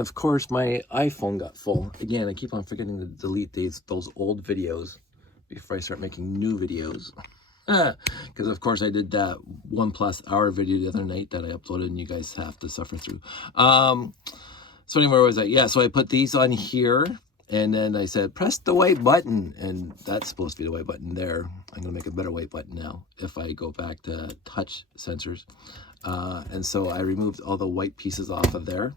Of course, my iPhone got full. Again, I keep on forgetting to delete those old videos before I start making new videos. Because of course I did that 1+ hour video the other night that I uploaded and you guys have to suffer through. So anyway, where was I? Yeah, so I put these on here and then I said, press the white button. And that's supposed to be the white button there. I'm gonna make a better white button now if I go back to touch sensors. And so I removed all the white pieces off of there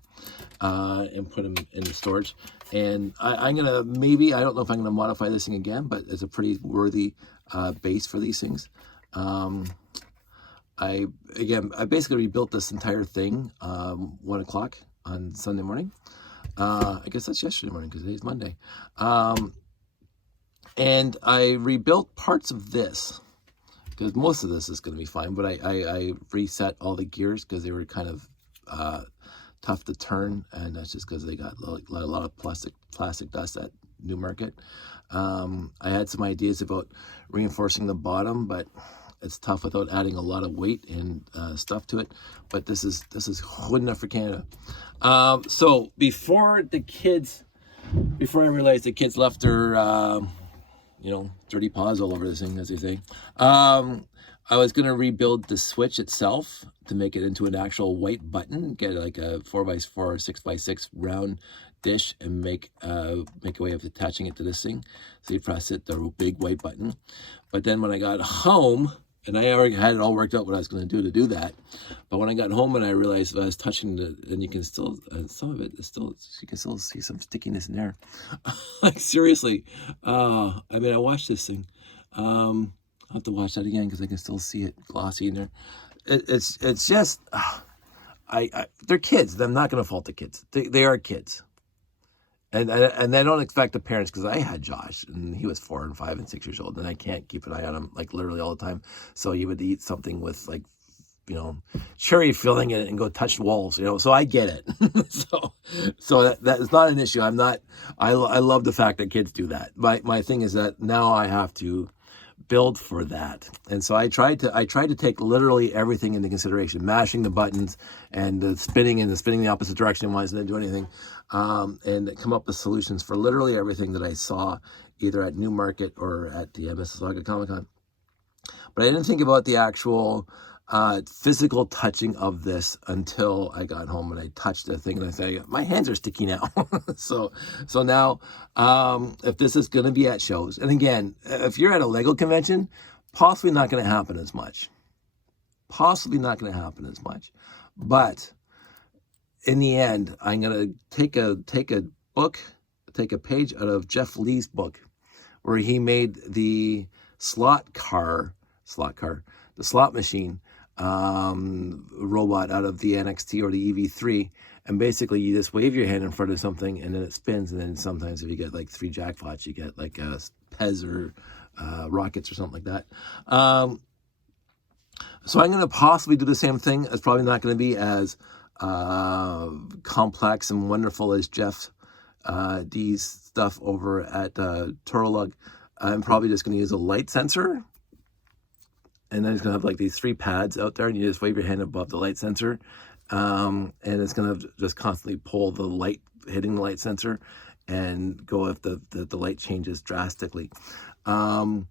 and put them in the storage. And I'm gonna, maybe, I don't know if I'm gonna modify this thing again, but it's a pretty worthy base for these things. I basically rebuilt this entire thing 1 o'clock on Sunday morning. I guess that's yesterday morning because today's Monday. And I rebuilt parts of this because most of this is going to be fine, but I reset all the gears because they were kind of tough to turn, and that's just because they got a lot of plastic dust at Newmarket. I had some ideas about reinforcing the bottom, but it's tough without adding a lot of weight and stuff to it. But this is good enough for Canada. So before I realized the kids left their dirty paws all over this thing, as they say, I was going to rebuild the switch itself to make it into an actual white button, get like a 4x4 or 6x6 round dish and make a way of attaching it to this thing. So you press it, the big white button. But then when I got home, and I already had it all worked out what I was going to do that. But when I got home and I realized I was touching and you can still, some of it is still, you can still see some stickiness in there. Like seriously, I watched this thing. I'll have to watch that again because I can still see it glossy in there. It's just, they're kids. I'm not going to fault the kids. They are kids. And I don't expect the parents, because I had Josh and he was 4 and 5 and 6 years old, and I can't keep an eye on him like literally all the time. So he would eat something with like, cherry filling it and go touch walls, so I get it. so that is not an issue. I love the fact that kids do that. My thing is that now I have to build for that. And so I tried to take literally everything into consideration, mashing the buttons and the spinning the opposite direction when I didn't do anything, and come up with solutions for literally everything that I saw either at Newmarket or at the Mississauga Comic Con. But I didn't think about the actual physical touching of this until I got home and I touched the thing and I said, my hands are sticky now. so now, if this is going to be at shows, and again, if you're at a Lego convention, possibly not going to happen as much. But in the end, I'm going to take a page out of Jeff Lee's book, where he made the slot machine robot out of the NXT or the EV3, and basically you just wave your hand in front of something and then it spins, and then sometimes if you get like 3 jackpots, you get like a Pez or rockets or something like that. So I'm going to possibly do the same thing. It's probably not going to be as complex and wonderful as Jeff D's stuff over at Turlug. I'm probably just going to use a light sensor. And then it's going to have like these 3 pads out there, and you just wave your hand above the light sensor. And it's going to just constantly pull the light, hitting the light sensor, and go if the light changes drastically. I'm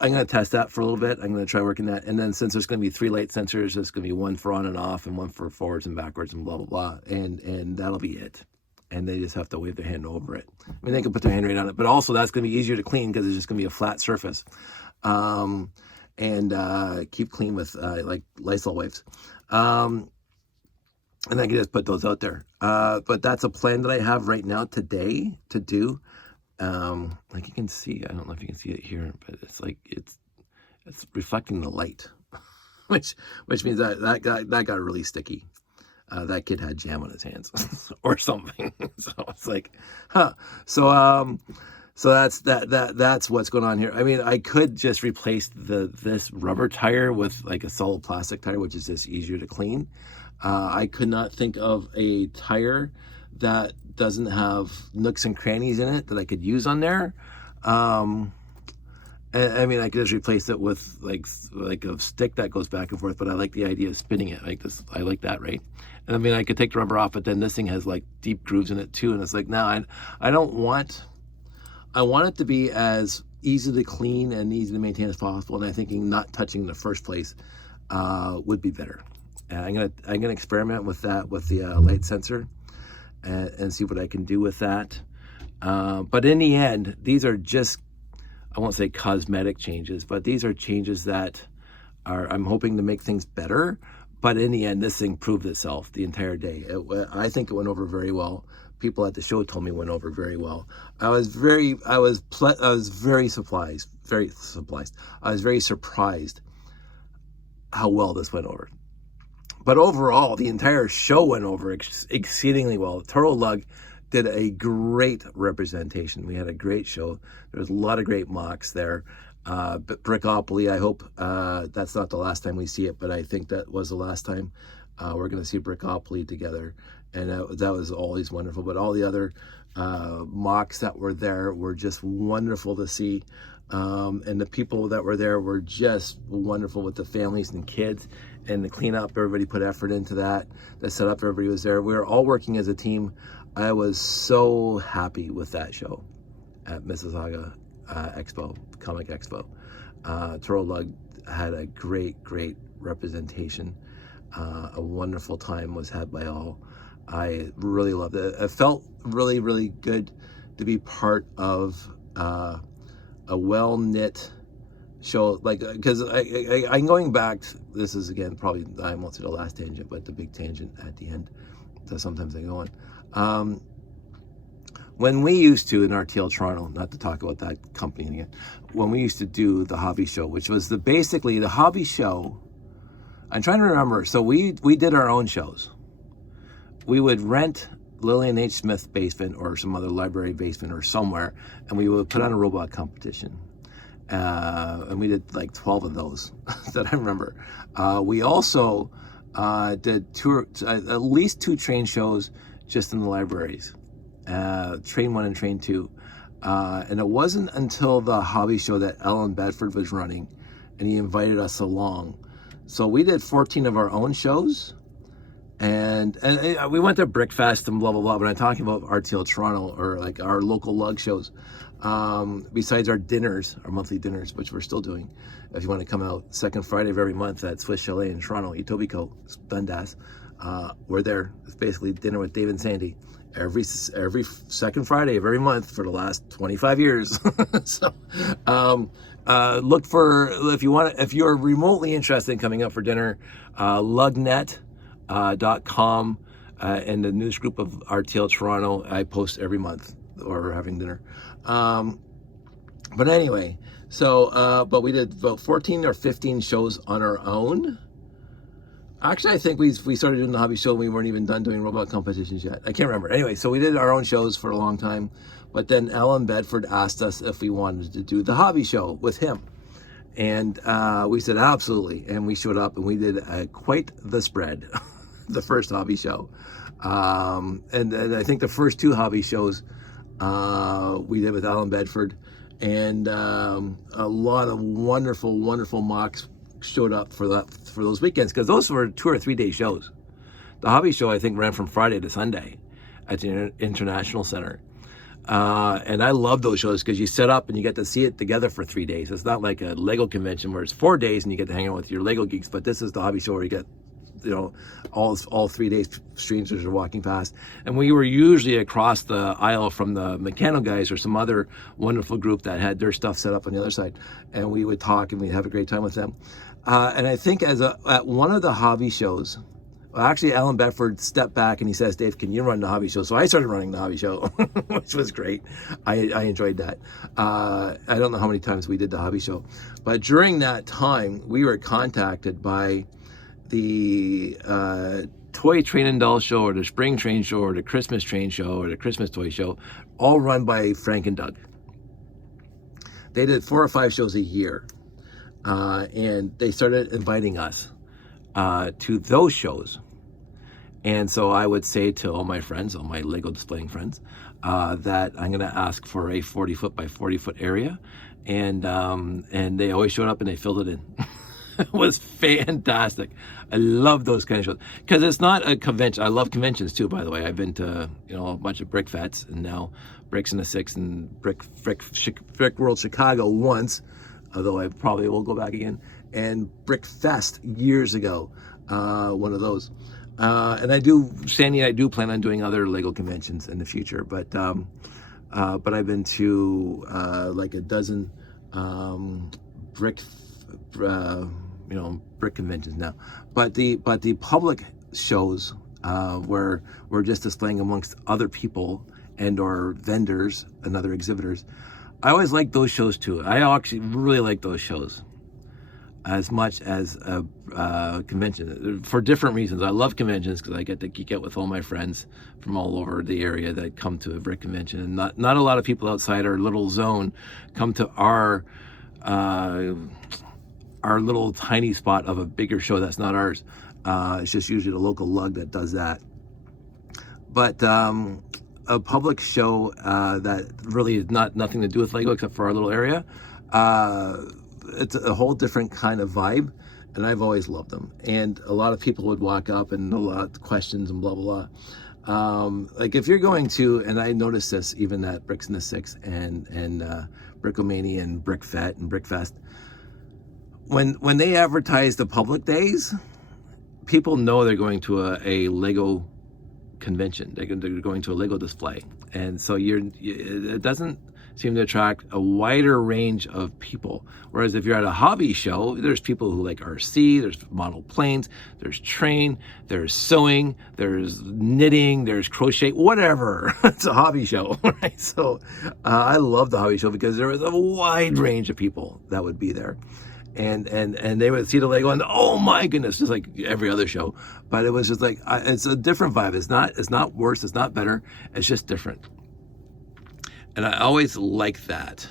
going to test that for a little bit. I'm going to try working that. And then since there's going to be 3 light sensors, there's going to be one for on and off and one for forwards and backwards and blah, blah, blah. And that'll be it. And they just have to wave their hand over it. I mean, they can put their hand right on it, but also that's going to be easier to clean because it's just going to be a flat surface. And keep clean with like Lysol wipes. And I can just put those out there. But that's a plan that I have right now today to do. Like you can see, I don't know if you can see it here, but it's like it's reflecting the light, which means that got really sticky. That kid had jam on his hands or something. So it's like, huh. So that's what's going on here. I mean, I could just replace this rubber tire with like a solid plastic tire, which is just easier to clean. I could not think of a tire that doesn't have nooks and crannies in it that I could use on there. I mean, I could just replace it with like a stick that goes back and forth, but I like the idea of spinning it like this. I like that, right? And I mean, I could take the rubber off, but then this thing has like deep grooves in it too, and it's like, now I don't want. I want it to be as easy to clean and easy to maintain as possible, and I'm thinking not touching in the first place would be better. And I'm gonna experiment with that with the light sensor and see what I can do with that. But in the end, these are just, I won't say cosmetic changes, but these are changes that I'm hoping to make things better. But in the end, this thing proved itself the entire day. I think it went over very well. People at the show told me it went over very well. I was very surprised. I was very surprised how well this went over. But overall, the entire show went over exceedingly well. Toro Lug did a great representation. We had a great show. There was a lot of great mocks there. Brickopoly, I hope that's not the last time we see it, but I think that was the last time we're going to see Brickopoly together. And that was always wonderful. But all the other mocks that were there were just wonderful to see. And the people that were there were just wonderful with the families and kids. And the cleanup, everybody put effort into that. The setup, everybody was there. We were all working as a team. I was so happy with that show at Mississauga Expo, Comic Expo. Toro Lug had a great representation. A wonderful time was had by all. I really loved it. It felt really good to be part of a well-knit show, like, because I'm going back, this is again probably, I won't say the last tangent, but the big tangent at the end that sometimes I go on. When we used to in RTL Toronto, not to talk about that company again, when we used to do the hobby show, which was basically the hobby show, I'm trying to remember, so we did our own shows. We would rent Lillian H. Smith basement or some other library basement or somewhere, and we would put on a robot competition. And we did like 12 of those that I remember. We also did at least 2 train shows just in the libraries, Train 1 and Train 2. And it wasn't until the hobby show that Alan Bedford was running, and he invited us along. So we did 14 of our own shows. And we went to Brickfest and blah, blah, blah. But I'm talking about RTL Toronto or like our local lug shows. Besides our dinners, our monthly dinners, which we're still doing. If you want to come out second Friday of every month at Swiss Chalet in Toronto, Etobicoke, Dundas, we're there. It's basically dinner with Dave and Sandy every second Friday of every month for the last 25 years. So look for, if you're remotely interested in coming up for dinner, lugnet.com and the news group of RTL Toronto. I post every month, or we're having dinner. But anyway, so but we did about 14 or 15 shows on our own. Actually, I think we started doing the hobby show and we weren't even done doing robot competitions yet. I can't remember. Anyway, so we did our own shows for a long time, but then Alan Bedford asked us if we wanted to do the hobby show with him. And we said absolutely, and we showed up and we did quite the spread. The first hobby show, and I think the first 2 hobby shows we did with Alan Bedford, and a lot of wonderful mocks showed up for those weekends, because those were 2 or 3 day shows. The hobby show I think ran from Friday to Sunday at the International Center. And I love those shows because you set up and you get to see it together for 3 days. It's not like a Lego convention where it's 4 days and you get to hang out with your Lego geeks, but this is the hobby show where you get, all 3 days strangers are walking past. And we were usually across the aisle from the Mechano guys or some other wonderful group that had their stuff set up on the other side. And we would talk and we'd have a great time with them. And I think at one of the hobby shows, well, actually, Alan Bedford stepped back and he says, "Dave, can you run the hobby show?" So I started running the hobby show, which was great. I enjoyed that. I don't know how many times we did the hobby show, but during that time, we were contacted by the Toy Train and Doll Show, or the Spring Train Show, or the Christmas Train Show, or the Christmas Toy Show, all run by Frank and Doug. They did 4 or 5 shows a year, and they started inviting us to those shows. And so I would say to all my friends, all my Lego displaying friends, that I'm going to ask for a 40-foot by 40-foot area, and they always showed up and they filled it in. It was fantastic. I love those kind of shows because it's not a convention. I love conventions too, by the way. I've been to a bunch of Brick Fets and now Bricks in the Six and Brick World Chicago once, although I probably will go back again, and Brick Fest years ago, one of those. And Sandy and I do plan on doing other Lego conventions in the future, but I've been to like a dozen brick conventions now. But the public shows where we're just displaying amongst other people and or vendors and other exhibitors, I always like those shows too. I actually really like those shows as much as a convention for different reasons. I love conventions because I get to geek out with all my friends from all over the area that come to a brick convention, and not a lot of people outside our little zone come to our little tiny spot of a bigger show that's not ours. It's just usually the local lug that does that. But a public show that really is nothing to do with Lego except for our little area, it's a whole different kind of vibe, and I've always loved them. And a lot of people would walk up and a lot of questions and blah blah blah. Like if you're going to, and I noticed this even at Bricks in the Six and Brickomania and Brick Fet and Brick Fest, when they advertise the public days, people know they're going to a Lego convention. They're going to a Lego display, and so it doesn't seem to attract a wider range of people. Whereas if you're at a hobby show, there's people who like RC, there's model planes, there's train, there's sewing, there's knitting, there's crochet, whatever. It's a hobby show, right? So I love the hobby show because there was a wide range of people that would be there. And they would see the Lego and oh my goodness, just like every other show. But it was just like, it's a different vibe. It's not worse, it's not better, it's just different. And I always like that.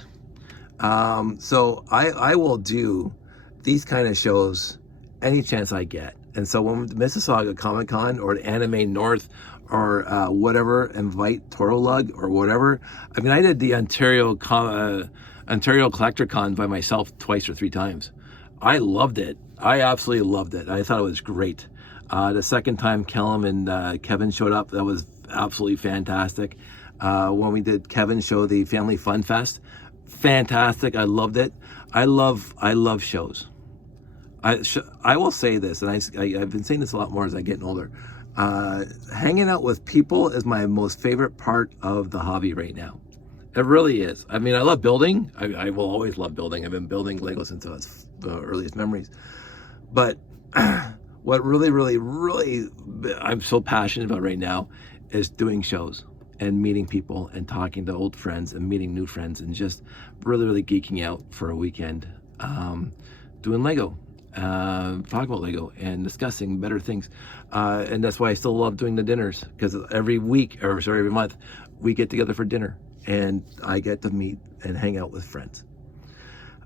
So I will do these kind of shows any chance I get. And so when Mississauga Comic Con or Anime North or whatever, invite Toro Lug or whatever. I mean, I did the Ontario Collector Con by myself twice or three times. I loved it. I absolutely loved it. I thought it was great. The second time Callum and Kevin showed up, that was absolutely fantastic. When we did Kevin's show, the Family Fun Fest, fantastic. I loved it. I love shows. I will say this, and I've been saying this a lot more as I get older. Hanging out with people is my most favorite part of the hobby right now. It really is. I mean, I love building. I will always love building. I've been building Lego since I was the earliest memories. But what really, really, really I'm so passionate about right now is doing shows and meeting people and talking to old friends and meeting new friends and just really, really geeking out for a weekend, doing Lego, talking about Lego and discussing better things. And that's why I still love doing the dinners, because every month we get together for dinner and I get to meet and hang out with friends.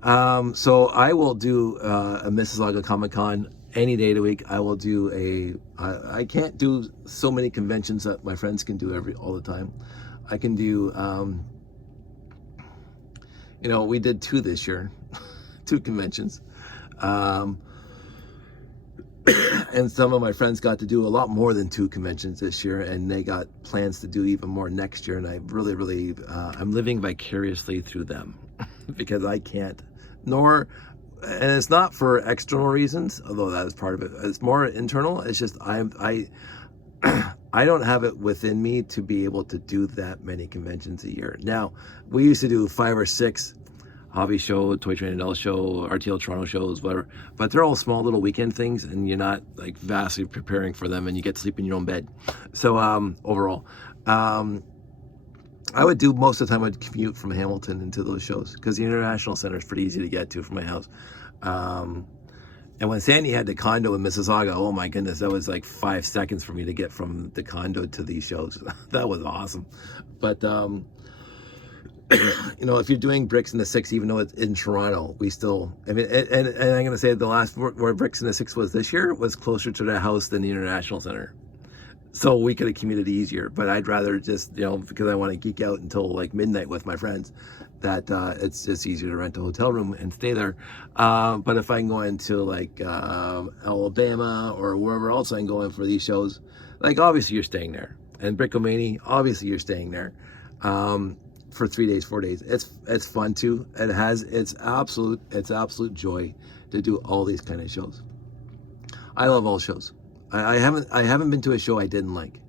So I will do a Mississauga Comic Con any day of the week. I will do I can't do so many conventions that my friends can do all the time. I can do, we did 2 this year, 2 conventions. And some of my friends got to do a lot more than 2 conventions this year, and they got plans to do even more next year. And I really, really, I'm living vicariously through them because I can't, and it's not for external reasons, although that is part of it. It's more internal. It's just I don't have it within me to be able to do that many conventions a year. Now, we used to do 5 or 6 hobby show, Toy Train and L show, RTL Toronto shows, whatever. But they're all small little weekend things, and you're not like vastly preparing for them, and you get to sleep in your own bed. So overall, I would do most of the time I'd commute from Hamilton into those shows because the International Center is pretty easy to get to from my house. And when Sandy had the condo in Mississauga, oh my goodness, that was like 5 seconds for me to get from the condo to these shows. That was awesome. But if you're doing Bricks in the Six, even though it's in Toronto, we still, and I'm going to say the last where Bricks in the Six was this year was closer to the house than the International Center. so we could have commuted easier. But I'd rather just, because I want to geek out until like midnight with my friends, that it's just easier to rent a hotel room and stay there. But if I'm going to like Alabama or wherever else I'm going for these shows, like obviously you're staying there. And Brickomania, obviously you're staying there for 3 days, 4 days. It's fun too. It has it's absolute joy to do all these kind of shows. I love all shows. I haven't been to a show I didn't like.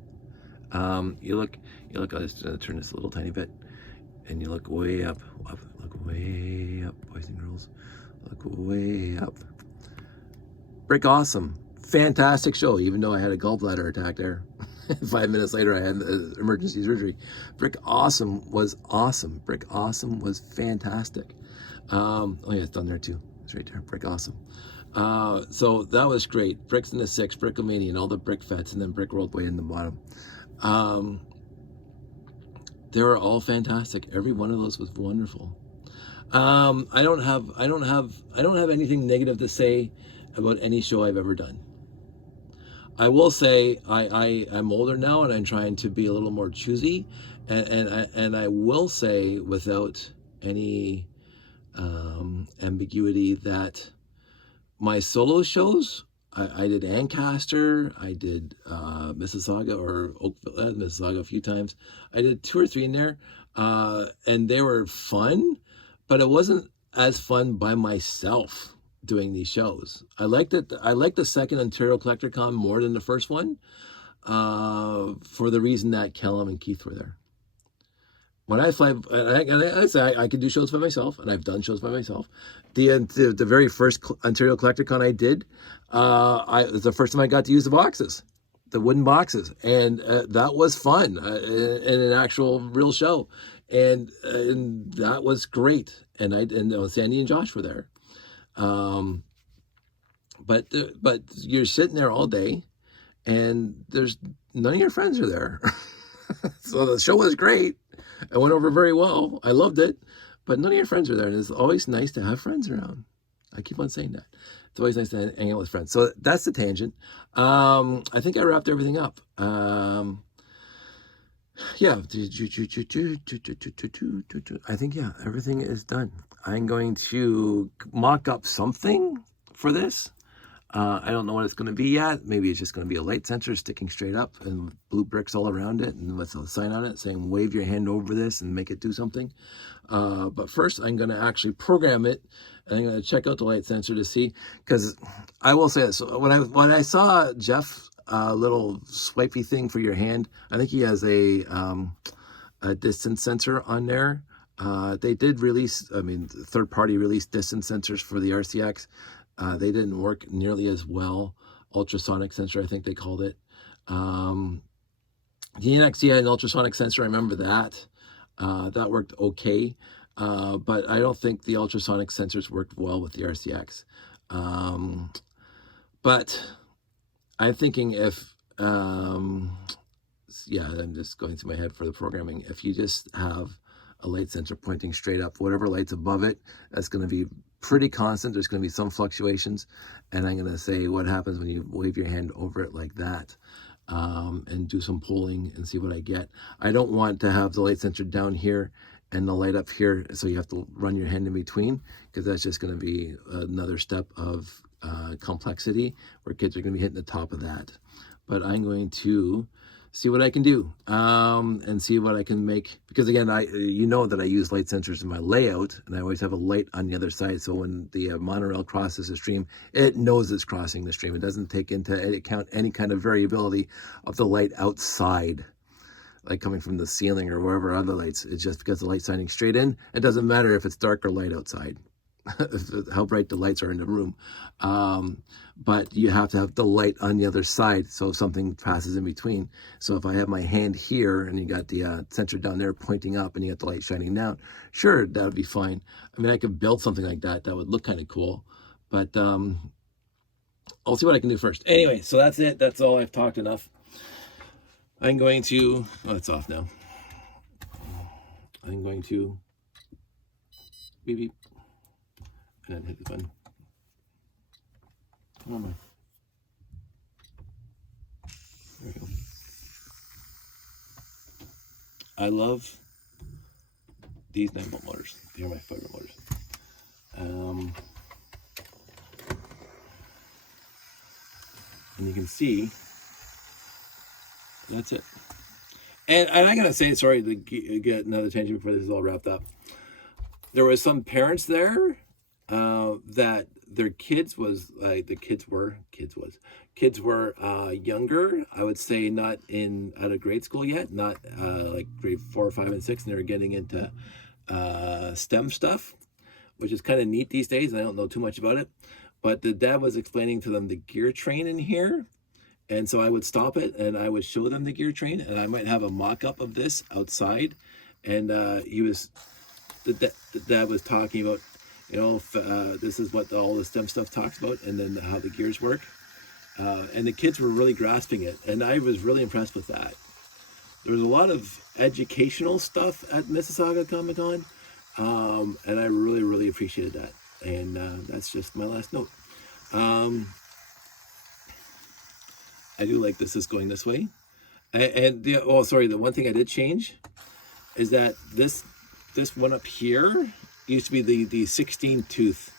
You look. I'll just turn this a little tiny bit, and you look way up, look way up, boys and girls, look way up. Brick Awesome, fantastic show. Even though I had a gallbladder attack there, 5 minutes later I had emergency surgery. Brick Awesome was awesome. Brick Awesome was fantastic. Oh yeah, it's done there too. It's right there. Brick Awesome. So that was great. Bricks in the Six, Brickomania, and all the Brick Fets, and then Brick World way in the bottom. They were all fantastic. Every one of those was wonderful. I don't have anything negative to say about any show I've ever done. I will say I'm older now, and I'm trying to be a little more choosy, and I will say without any ambiguity that my solo shows, I did Ancaster, I did Mississauga or Oakville, Mississauga a few times. I did 2 or 3 in there, and they were fun, but it wasn't as fun by myself doing these shows. I liked the second Ontario Collector Con more than the first one, for the reason that Callum and Keith were there. When I fly, I say I can do shows by myself, and I've done shows by myself. The very first Ontario Collector Con I did, it was the first time I got to use the boxes, the wooden boxes, and that was fun in an actual real show, and that was great. And Sandy and Josh were there, but you're sitting there all day, and there's none of your friends are there. So the show was great. It went over very well. I loved it, but none of your friends are there, and it's always nice to have friends around. I keep on saying that. It's always nice to hang out with friends. So that's the tangent. I think I wrapped everything up. Yeah. I think, yeah, everything is done. I'm going to mock up something for this. I don't know what it's going to be yet. Maybe it's just going to be a light sensor sticking straight up and blue bricks all around it, and with a sign on it saying wave your hand over this and make it do something. But first I'm going to actually program it, and I'm going to check out the light sensor to see, because I will say this. When I saw Jeff little swipey thing for your hand, I think he has a distance sensor on there. They did release, third party released distance sensors for the RCX. They didn't work nearly as well. Ultrasonic sensor, I think they called it. The NXT had an ultrasonic sensor. I remember that. That worked okay. But I don't think the ultrasonic sensors worked well with the RCX. But I'm thinking if, I'm just going through my head for the programming. If you just have a light sensor pointing straight up, whatever light's above it, that's going to be pretty constant. There's going to be some fluctuations, and I'm going to say what happens when you wave your hand over it like that, and do some polling and see what I get. I don't want to have the light sensor down here and the light up here, so you have to run your hand in between, because that's just going to be another step of complexity where kids are going to be hitting the top of that. But I'm going to see what I can do, and see what I can make, because again, you know that I use light sensors in my layout, and I always have a light on the other side, so when the monorail crosses the stream, it knows it's crossing the stream. It doesn't take into account any kind of variability of the light outside, like coming from the ceiling or wherever other lights. It's just because the light's shining straight in. It doesn't matter if it's dark or light outside, how bright the lights are in the room. But you have to have the light on the other side, so something passes in between. So if I have my hand here and you got the sensor down there pointing up and you got the light shining down, sure, that would be fine. I mean, I could build something like that. That would look kind of cool. But I'll see what I can do first. Anyway, so that's it. That's all. I've talked enough. I'm going to, oh, it's off now. I'm going to beep, beep, and then hit the button. Come on, man. There we go. I love these 9-volt motors. They're my favorite motors. And you can see, that's it. And I gotta say, sorry to get another tangent before this is all wrapped up. There was some parents there that their kids was like, kids were younger. I would say not out of grade school yet, not like grade 4, 5, and 6, and they were getting into STEM stuff, which is kind of neat these days. I don't know too much about it, but the dad was explaining to them the gear train in here. And so I would stop it and I would show them the gear train, and I might have a mock-up of this outside. And the dad was talking about, you know, this is what all the STEM stuff talks about, and then how the gears work. And the kids were really grasping it, and I was really impressed with that. There was a lot of educational stuff at Mississauga Comic-Con, and I really, really appreciated that. And that's just my last note. I do like this is going this way. And the one thing I did change is that this one up here used to be the 16 tooth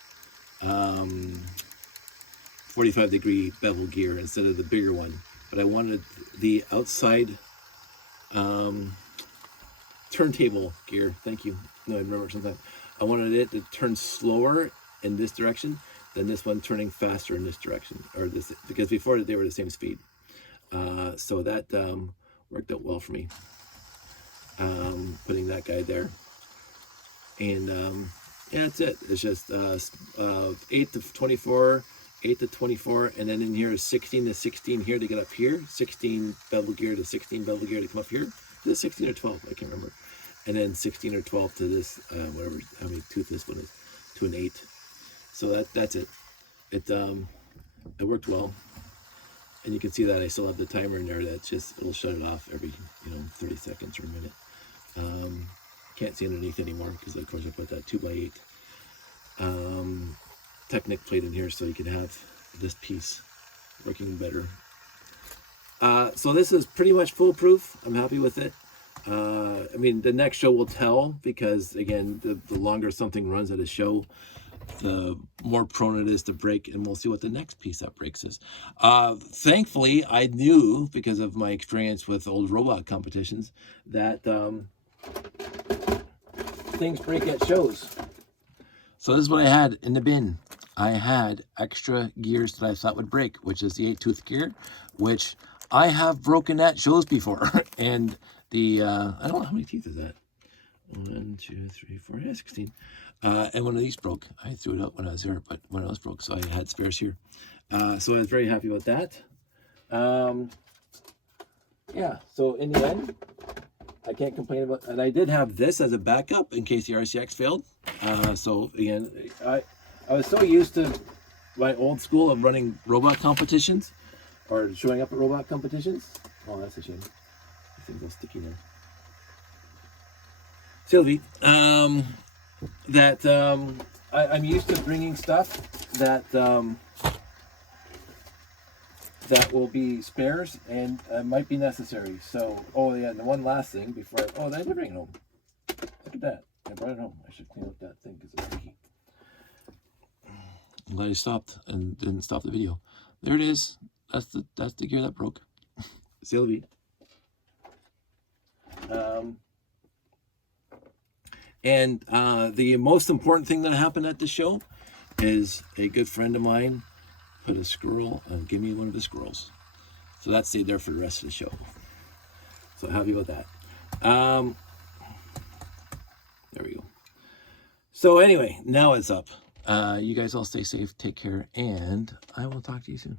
45-degree bevel gear instead of the bigger one. But I wanted the outside turntable gear. Thank you. No, I remember sometime. I wanted it to turn slower in this direction than this one turning faster in this direction, or this, because before they were the same speed. So that worked out well for me, putting that guy there. And yeah, that's it. It's just 8 to 24, 8 to 24, and then in here is 16 to 16 here to get up here, 16 bevel gear to 16 bevel gear to come up here. Is it 16 or 12? I can't remember. And then 16 or 12 to this, whatever, how many tooth this one is, to an 8. So that's it. It worked well. And you can see that I still have the timer in there. That's just, it'll shut it off every, 30 seconds or a minute. Can't see underneath anymore because of course I put that 2x8 Technic plate in here so you can have this piece working better. So this is pretty much foolproof. I'm happy with it. I mean, the next show will tell, because again, the longer something runs at a show, the more prone it is to break, and we'll see what the next piece that breaks is. Thankfully, I knew, because of my experience with old robot competitions, that things break at shows. So this is what I had in the bin. I had extra gears that I thought would break, which is the 8-tooth gear, which I have broken at shows before. And the, I don't know, how many teeth is that? 1, 2, 3, 4, yeah, 16. And one of these broke. I threw it out when I was there, but one else broke, so I had spares here. So I was very happy with that. Yeah, so in the end, I can't complain about, and I did have this as a backup in case the RCX failed. So again, I was so used to my old school of running robot competitions, or showing up at robot competitions. Oh, that's a shame. These things are sticky now. Sylvie, that I'm used to bringing stuff that that will be spares and might be necessary. So, oh yeah, and the one last thing before, I did bring it home. Look at that. I brought it home. I should clean up that thing because it's leaky. I'm glad I stopped and didn't stop the video. There it is. That's the gear that broke. Sylvie. And the most important thing that happened at the show is a good friend of mine put a squirrel and give me one of the squirrels. So that stayed there for the rest of the show. So happy about that. There we go. So anyway, now it's up. You guys all stay safe, take care, and I will talk to you soon.